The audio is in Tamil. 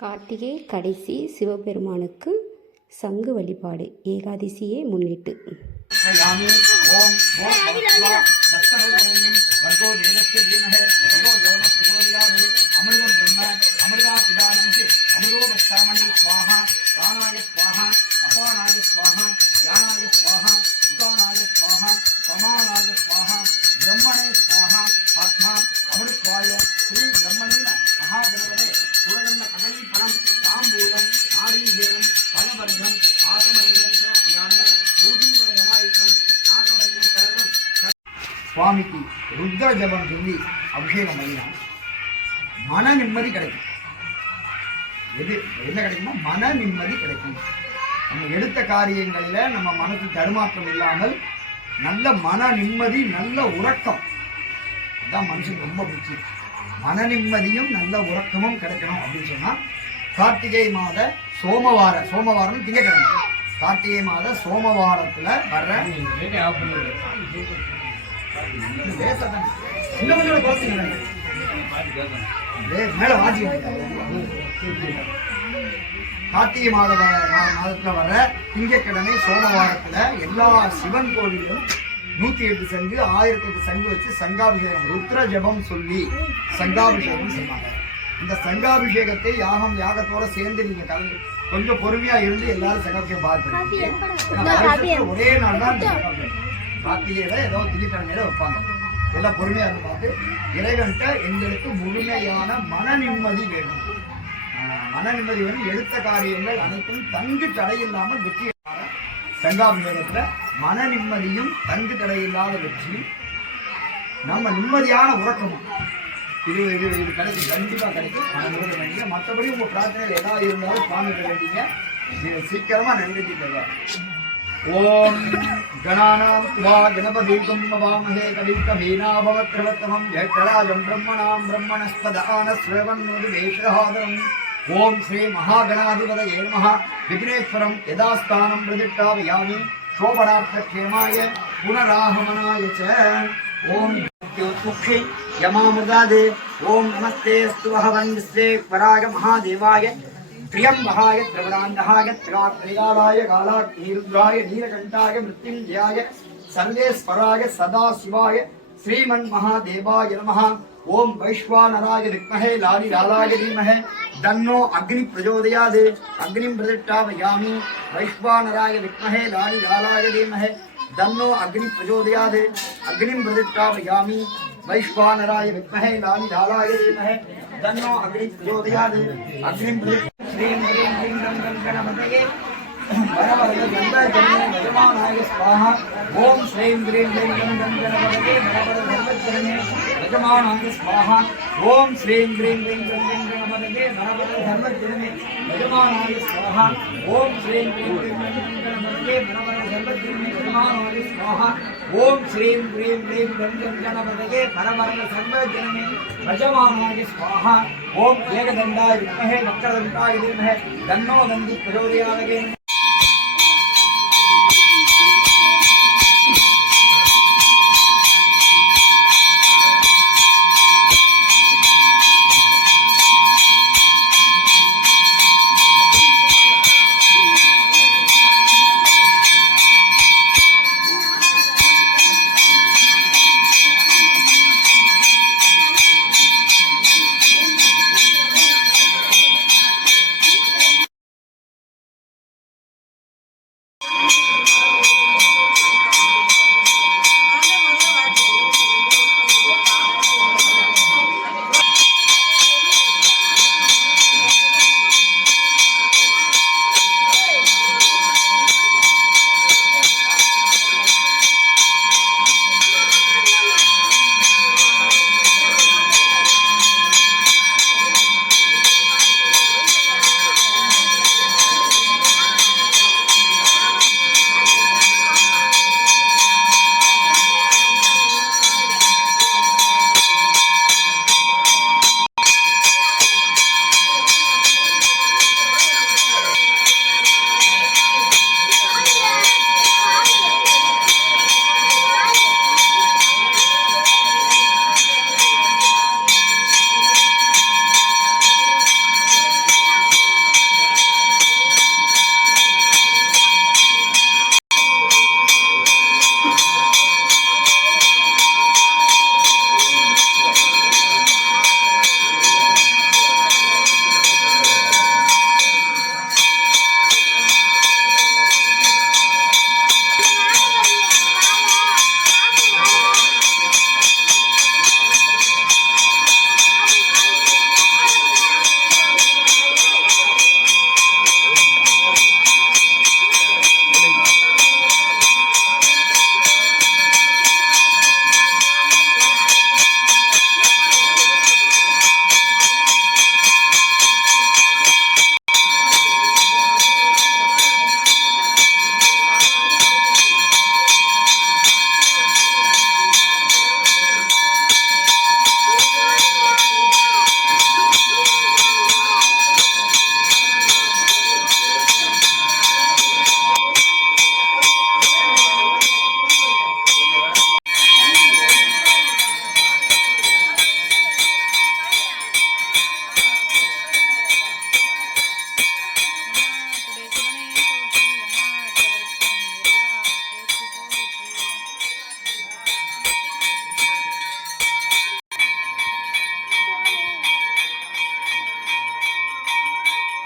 கார்த்திகை கடைசி சிவபெருமானுக்கு சங்கு வழிபாடு ஏகாதசியை முன்னிட்டு சுவாமிக்கு ருத்ர ஜபம் சொல்லி அபிஷேகம் பண்ணினா மன நிம்மதி கிடைக்கும். என்ன கிடைக்குமோ மன நிம்மதி கிடைக்கும். நம்ம எடுத்த காரியங்களில் நம்ம மனசு தடுமாற்றம் இல்லாமல் நல்ல மன நிம்மதி, நல்ல உறக்கம், அதுதான் மனுஷன் ரொம்ப முக்கியம். மன நிம்மதியும் நல்ல உறக்கமும் கிடைக்கணும் அப்படின்னு சொன்னா கார்த்திகை மாத சோமவாரம் திங்கக்கிழமை, கார்த்திகை மாத சோமவாரத்துல வர்ற கார்த்திகை மாதத்துல வர்ற திங்கக்கிழமை சோமவாரத்துல எல்லா சிவன் கோவிலும் 108 சங்கு 1008 சங்கு வச்சு சங்காபிஷேகம், ருத்ர ஜபம் சொல்லி சங்காபிஷேகம் சொன்னாங்க. இந்த சங்காபிஷேகத்தை யாகத்தோட சேர்ந்து நீங்க கலந்து கொஞ்சம் பொறுமையா இருந்து எல்லாரும் சங்காபிஷேகம் பார்த்து ஒரே நாள் தான் கார்த்திகையில ஏதோ திங்கக்கிழமையில வைப்பாங்க. எல்லாம் பொறுமையா இருந்து பார்த்து இறைவன்கிட்ட எங்களுக்கு முழுமையான மன நிம்மதி வேணும். மன நிம்மதி வேணும். எடுத்த காரியங்கள் அனைத்தும் தங்கு தடையில்லாமல் வெற்றி. சங்காபிஷேகத்துல மன நிம்மதியும் தங்கு தடையில்லாத வெற்றியும் நம்ம நிம்மதியான உறக்கமும் இது கிடைக்கும், கண்டிப்பா கிடைக்கும். வேண்டிய மற்றபடி உங்க பிரார்த்தனைகள் ஏதாவது இருந்தாலும் சுவாமிகிட்ட வேண்டிங்க, நீங்க சீக்கிரமா நிறைவேற்றி தருவார். ஓம் கணானாம் வா கணபதிக்கும் நமாமஹே கவிம் கவீனாபவத்ரவத்தமம் ஜெயகராஜம் பிரம்மணாம் பிரம்மணஸ்பதான ஸ்ரவன்னோது வேஷஹாதரம். ஓம் ஸ்ரீ மகாகணாதிபதயே நமः. விக்னேஸ்வரம் யதாஸ்தானம் பிரதிஷ்டாபயாமி சோபனார்த்தக்ஷேமாய புனராகமனாய ச. ஓம் முக்ஷி யமாமுதாதே. ஓம் நமஸ்தே அஸ்து பகவன் விஸ்வேஸ்வராய மகாதேவாய त्र्यंबकाय त्रिवरांधकाय त्रिकालाय कालाग्निरुद्राय नीलकंठाय मृत्युंजयाय सर्वेश्वराय सदाशिवाय श्रीमन्महादेवाय नमः. ओम वैश्वानराय विद्महे लालिलालाय धीमहि तन्नो अग्नि प्रचोदयात्. अग्निं प्रतिष्ठापयामि. वैश्वानराय विद्महे लालिलालाय धीमहि तन्नो अग्नि प्रचोदयात्. अग्निं प्रतिष्ठापयामि. वैश्वानराय विद्महे लालिलालाय धीमहि तन्नो अग्नि प्रचोदयात्. अग्निं ह्रीं ह्रीं ह्रीं गं गं गणपतये यजमानाय स्वाहा. ओम श्रीं ह्रीं ह्रीं गं गं गणपतये यजमानाय स्वाहा. ओम श्रीं ह्रीं ह्रीं गं गं गणपतये यजमानाय स्वाहा. ओम श्रीं ह्रीं ह्रीं गं गं गणपतये यजमानाय स्वाहा. ओम श्रीं ह्रीं ह्रीं गं गं गणपतये सर्वजनमे यजमानाय स्वाहा. ओम एकदंडाय विद्महे वक्रदंडाय धीमहि तन्नो दन्ति प्रचोदयात्.